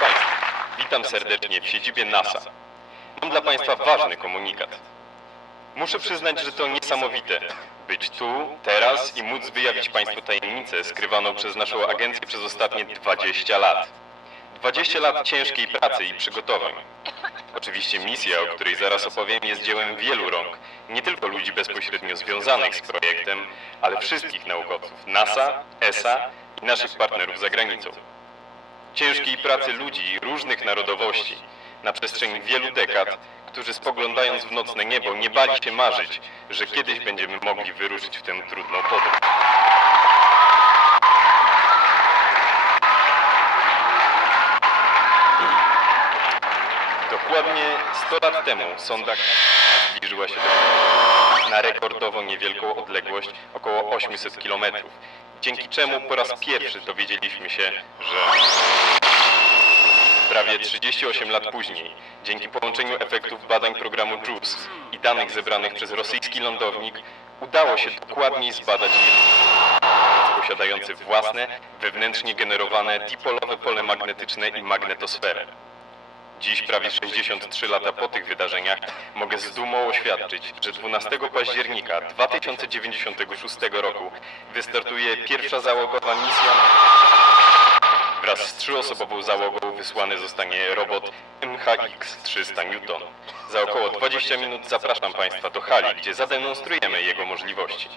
Państwa, witam serdecznie w siedzibie NASA. Mam dla Państwa ważny komunikat. Muszę przyznać, że to niesamowite być tu, teraz i móc wyjawić Państwu tajemnicę skrywaną przez naszą agencję przez ostatnie 20 lat. 20 lat ciężkiej pracy i przygotowań. Oczywiście misja, o której zaraz opowiem, jest dziełem wielu rąk, nie tylko ludzi bezpośrednio związanych z projektem, ale wszystkich naukowców NASA, ESA i naszych partnerów za granicą. Ciężkiej pracy ludzi różnych narodowości na przestrzeni wielu dekad, którzy spoglądając w nocne niebo nie bali się marzyć, że kiedyś będziemy mogli wyruszyć w tę trudną podróż. Dokładnie 100 lat temu sonda zbliżyła się do na rekordowo niewielką odległość, około 800 km. Dzięki czemu po raz pierwszy dowiedzieliśmy się, że prawie 38 lat później, dzięki połączeniu efektów badań programu JUICE i danych zebranych przez rosyjski lądownik, udało się dokładniej zbadać posiadający własne, wewnętrznie generowane dipolowe pole magnetyczne i magnetosferę. Dziś, prawie 63 lata po tych wydarzeniach, mogę z dumą oświadczyć, że 12 października 2096 roku wystartuje pierwsza załogowa misja. Wraz z trzyosobową załogą wysłany zostanie robot MHX-300 Newton. Za około 20 minut zapraszam Państwa do hali, gdzie zademonstrujemy jego możliwości.